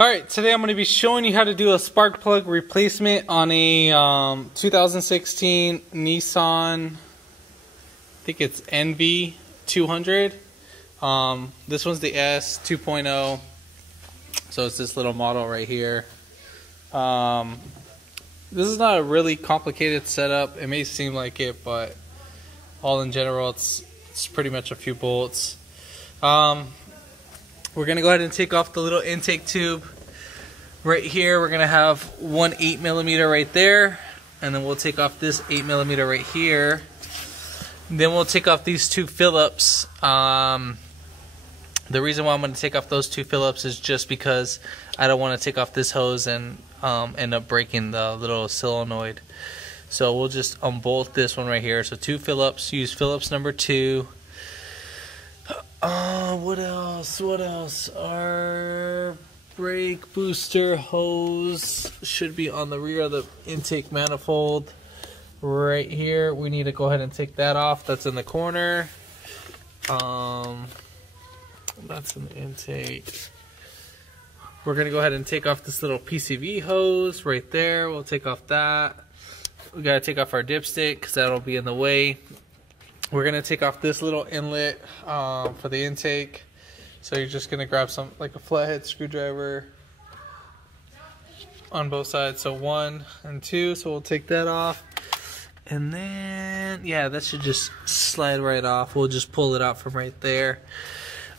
Alright, today I'm going to be showing you how to do a spark plug replacement on a 2016 Nissan, I think it's nv200. This one's the S 2.0, so it's this little model right here. This is not a really complicated setup. It may seem like it, but all in general it's pretty much a few bolts. We're going to go ahead and take off the little intake tube right here. We're going to have one 8mm right there, and then we'll take off this 8mm right here. Then we'll take off these two Phillips. The reason why I'm going to take off those two Phillips is just because I don't want to take off this hose and end up breaking the little solenoid. So we'll just unbolt this one right here. So two Phillips, use Phillips number 2. What else? Our brake booster hose should be on the rear of the intake manifold right here. We need to go ahead and take that off. That's in the corner. That's in the intake. We're gonna go ahead and take off this little PCV hose right there. We'll take off that. We gotta take off our dipstick because that'll be in the way. We're gonna take off this little inlet for the intake. So you're just gonna grab some, like a flathead screwdriver on both sides. So 1 and 2. So we'll take that off, and then yeah, that should just slide right off. We'll just pull it out from right there.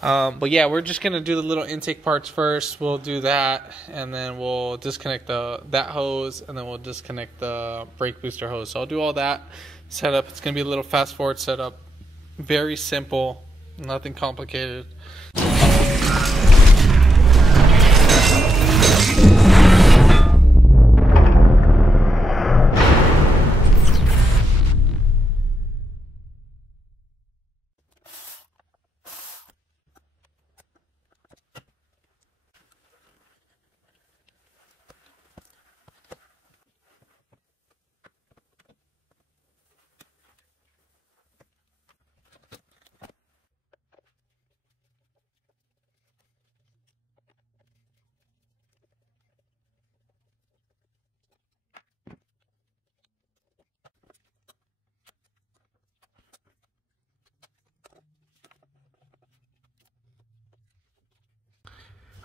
But yeah, we're just gonna do the little intake parts first. We'll do that, and then we'll disconnect that hose, and then we'll disconnect the brake booster hose. So I'll do all that setup. It's gonna be a little fast forward setup, very simple, nothing complicated.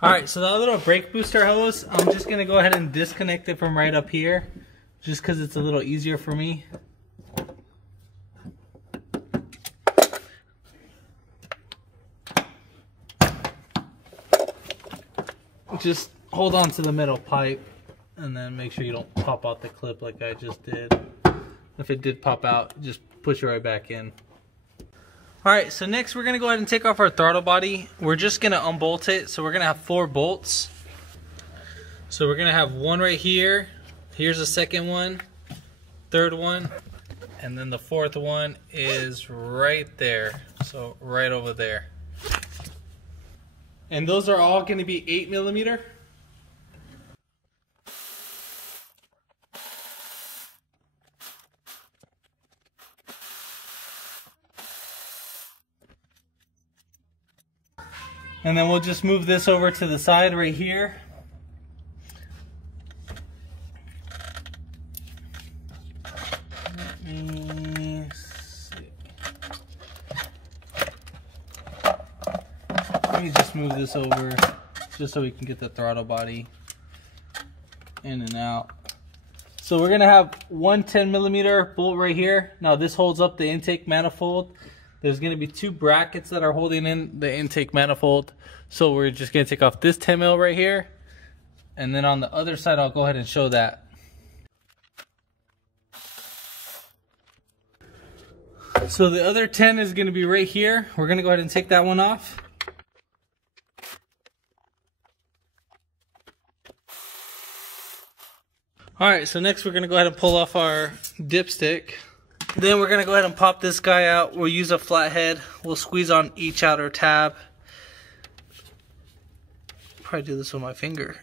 Alright, so the little brake booster hose, I'm just going to go ahead and disconnect it from right up here, just because it's a little easier for me. Just hold on to the metal pipe, and then make sure you don't pop out the clip like I just did. If it did pop out, just push it right back in. Alright, so next we're going to go ahead and take off our throttle body. We're just going to unbolt it. So we're going to have 4 bolts. So we're going to have one right here. Here's the second one, third one, and then the fourth one is right there. So right over there. And those are all going to be 8mm. And then we'll just move this over to the side right here. Let me see. Let me just move this over just so we can get the throttle body in and out. So we're gonna have one 10mm bolt right here. Now this holds up the intake manifold. There's going to be 2 brackets that are holding in the intake manifold. So we're just going to take off this 10mm right here. And then on the other side, I'll go ahead and show that. So the other 10 is going to be right here. We're going to go ahead and take that one off. Alright, so next we're going to go ahead and pull off our dipstick. Then we're going to go ahead and pop this guy out. We'll use a flathead. We'll squeeze on each outer tab. Probably do this with my finger.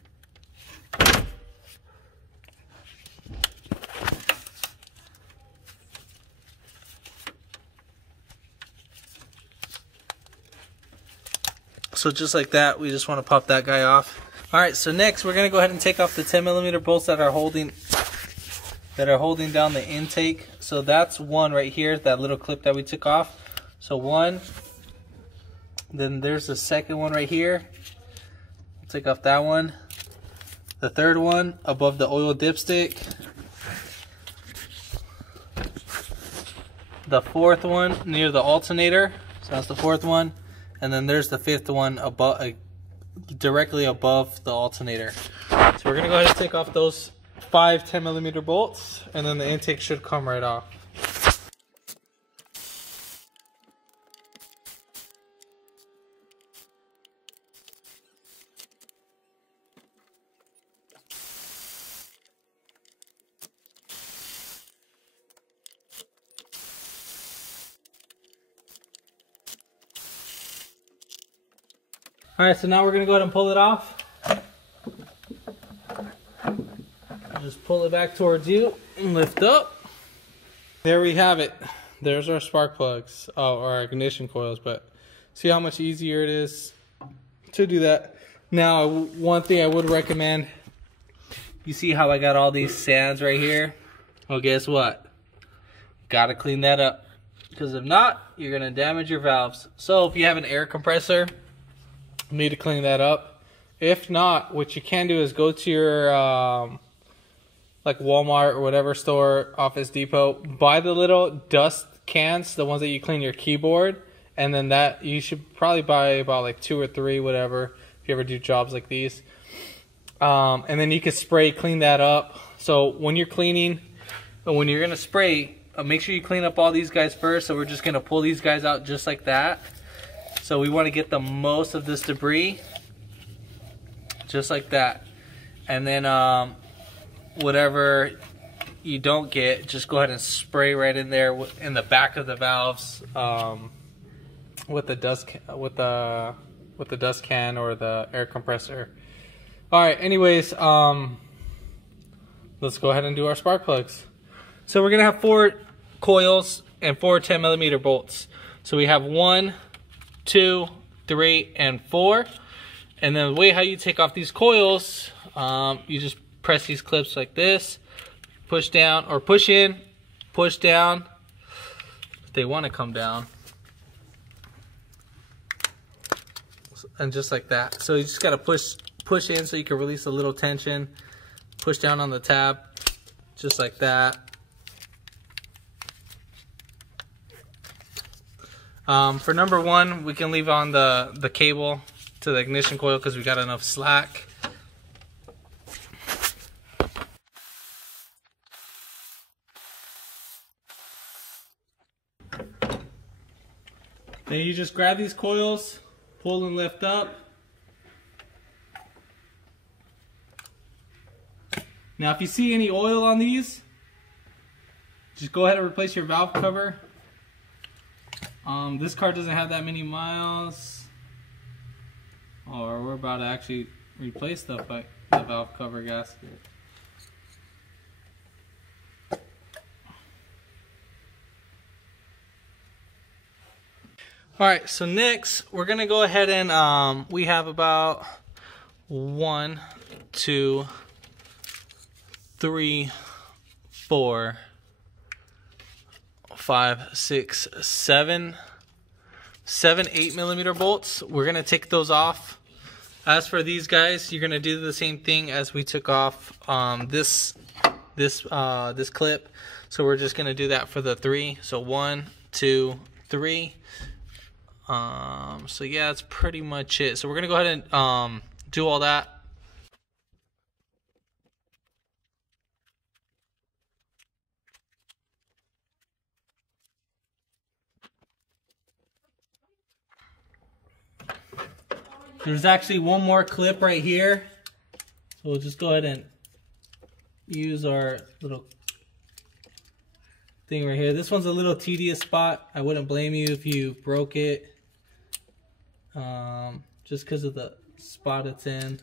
So just like that, we just want to pop that guy off. All right, so next we're gonna go ahead and take off the 10mm bolts that are holding down the intake. So that's one right here, that little clip that we took off. So one, then there's the second one right here. We'll take off that one. The third one above the oil dipstick. The fourth one near the alternator. So that's the fourth one. And then there's the fifth one above, directly above the alternator. So we're gonna go ahead and take off those 5 10mm bolts, and then the intake should come right off. All right, so now we're gonna go ahead and pull it off. Just pull it back towards you and lift up. There we have it. There's our spark plugs, or our ignition coils, but see how much easier it is to do that. Now, one thing I would recommend, you see how I got all these sands right here? Well, guess what? Gotta clean that up, because if not, you're gonna damage your valves. So if you have an air compressor, you need to clean that up. If not, what you can do is go to your like Walmart or whatever store, Office Depot, buy the little dust cans, the ones that you clean your keyboard, and then that you should probably buy about like 2 or 3, whatever, if you ever do jobs like these. And then you can clean that up. So when you're cleaning, when you're gonna spray, make sure you clean up all these guys first. So we're just gonna pull these guys out just like that. So we want to get the most of this debris, just like that. And then whatever you don't get, just go ahead and spray right in there in the back of the valves with the dust can or the air compressor. All right. Anyways, let's go ahead and do our spark plugs. So we're gonna have 4 coils and 4 10mm bolts. So we have 1, 2, 3, and 4. And then the way how you take off these coils, you just press these clips like this, push down or push in, push down. They want to come down, and just like that. So you just gotta push in so you can release a little tension. Push down on the tab, just like that. For number 1, we can leave on the cable to the ignition coil because we got enough slack. Then you just grab these coils, pull and lift up. Now if you see any oil on these, just go ahead and replace your valve cover. This car doesn't have that many miles, or we're about to actually replace the valve cover gasket. Alright, so next we're gonna go ahead and we have about 1, 2, 3, 4, 5, 6, 7, 8mm bolts. We're gonna take those off. As for these guys, you're gonna do the same thing as we took off this clip. So we're just gonna do that for the 3. So 1, 2, 3. So yeah, that's pretty much it. So we're gonna go ahead and do all that. There's actually one more clip right here. So we'll just go ahead and use our little thing right here. This one's a little tedious spot. I wouldn't blame you if you broke it. Just because of the spot it's in.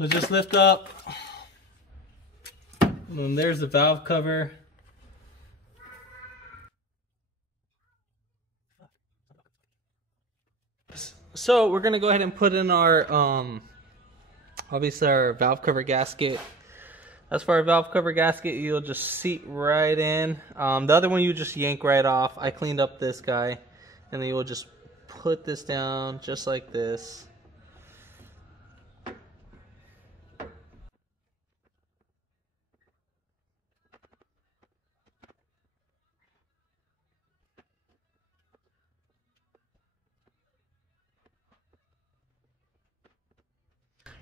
So just lift up, and then there's the valve cover. So we're gonna go ahead and put in our obviously our valve cover gasket. As for our valve cover gasket, you'll just seat right in. The other one you just yank right off. I cleaned up this guy, and then you will just put this down just like this.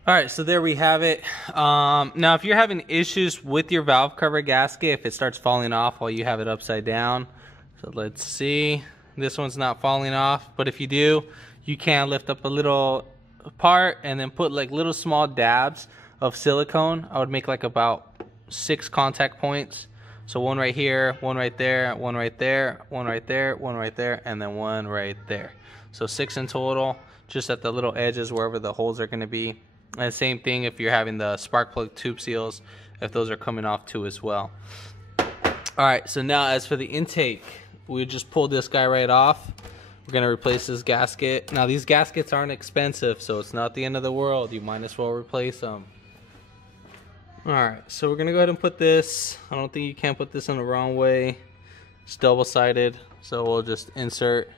All right, so there we have it. Now, if you're having issues with your valve cover gasket, if it starts falling off while you have it upside down, so let's see. This one's not falling off, but if you do, you can lift up a little part and then put like little small dabs of silicone. I would make like about 6 contact points. So one right here, one right there, one right there, one right there, one right there, and then one right there. So 6 in total, just at the little edges wherever the holes are going to be. And same thing if you're having the spark plug tube seals, if those are coming off too as well. Alright, so now as for the intake, we just pull this guy right off. We're going to replace this gasket. Now these gaskets aren't expensive, so it's not the end of the world. You might as well replace them. Alright, so we're going to go ahead and put this. I don't think you can put this in the wrong way. It's double-sided, so we'll just insert,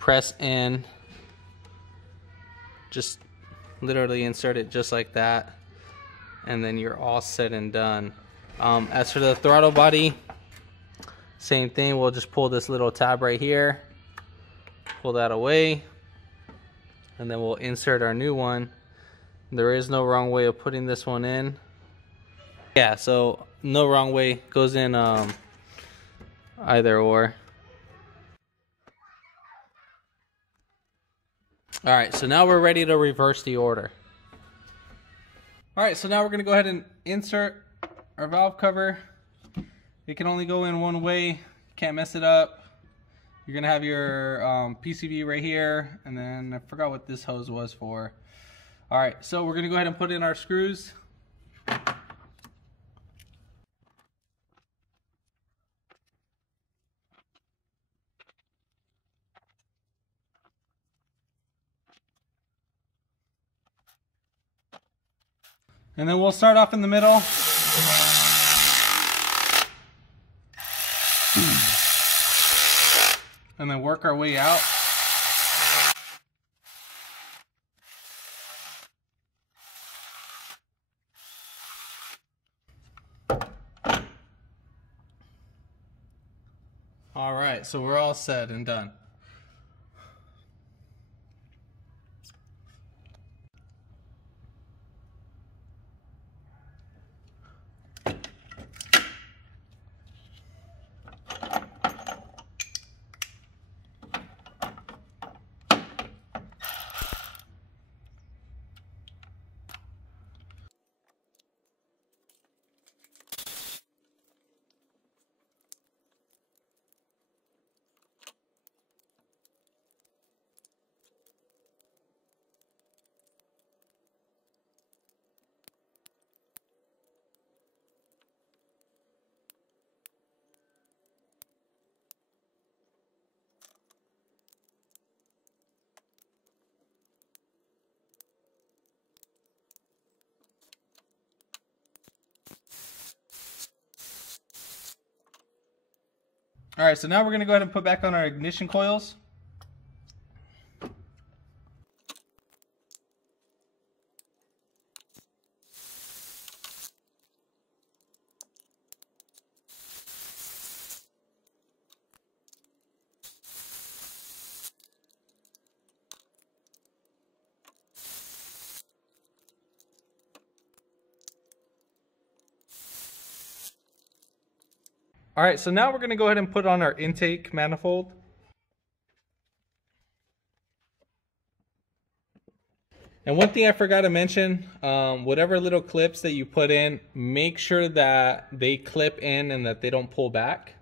press in, just literally insert it just like that, and then you're all set and done. As for the throttle body, same thing. We'll just pull this little tab right here, pull that away, and then we'll insert our new one. There is no wrong way of putting this one in. Yeah, so no wrong way, goes in either or. Alright, so now we're ready to reverse the order. Alright, so now we're going to go ahead and insert our valve cover. It can only go in one way, can't mess it up. You're going to have your PCV right here, and then I forgot what this hose was for. Alright, so we're going to go ahead and put in our screws. And then we'll start off in the middle. And then work our way out. All right, so we're all set and done. All right, so now we're going to go ahead and put back on our ignition coils. All right, so now we're going to go ahead and put on our intake manifold. And one thing I forgot to mention, whatever little clips that you put in, make sure that they clip in and that they don't pull back,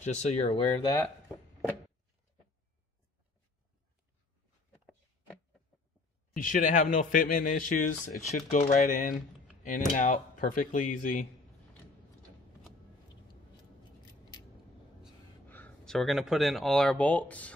just so you're aware of that. You shouldn't have no fitment issues. It should go right in and out, perfectly easy. So we're gonna put in all our bolts.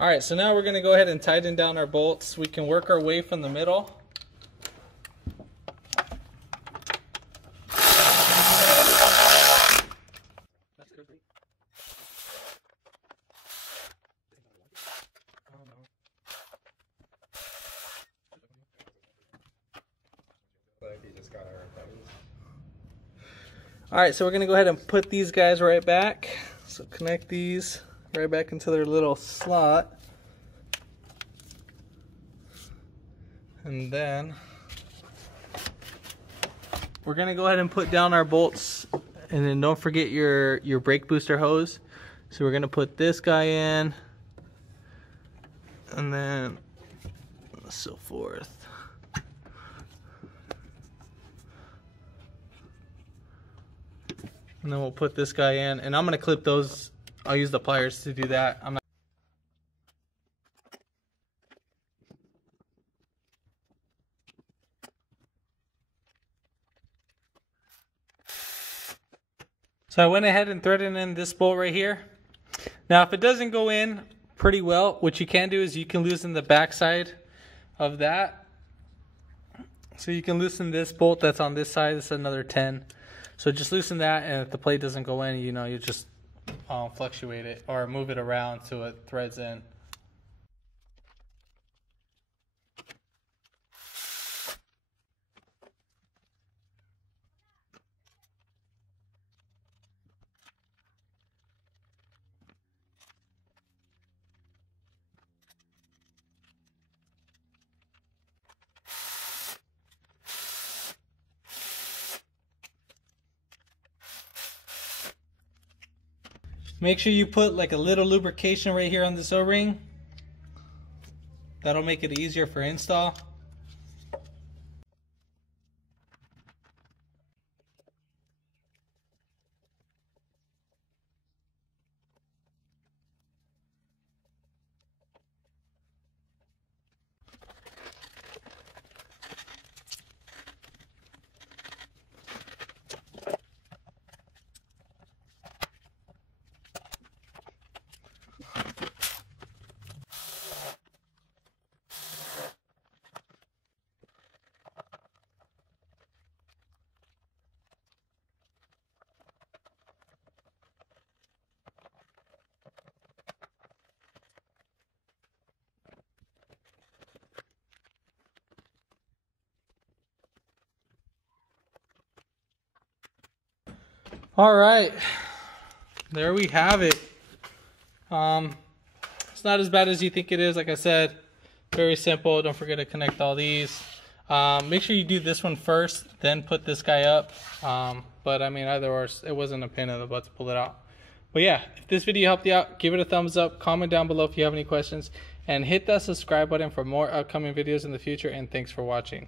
All right, so now we're gonna go ahead and tighten down our bolts. We can work our way from the middle. All right, so we're gonna go ahead and put these guys right back. So connect these right back into their little slot. And then we're gonna go ahead and put down our bolts, and then don't forget your brake booster hose. So we're gonna put this guy in, and then so forth. And then we'll put this guy in, and I'm gonna clip those. I'll use the pliers to do that. I'm not. So I went ahead and threaded in this bolt right here. Now if it doesn't go in pretty well, what you can do is you can loosen the back side of that. So you can loosen this bolt that's on this side. This is another 10. So just loosen that, and if the plate doesn't go in, you know, you just fluctuate it or move it around so it threads in. Make sure you put like a little lubrication right here on this O-ring. That'll make it easier for install. All right, there we have it. It's not as bad as you think it is. Like I said, very simple. Don't forget to connect all these. Make sure you do this one first, then put this guy up. But I mean, either or, it wasn't a pain in the butt to pull it out. But yeah, if this video helped you out, give it a thumbs up, comment down below if you have any questions, and hit that subscribe button for more upcoming videos in the future, and thanks for watching.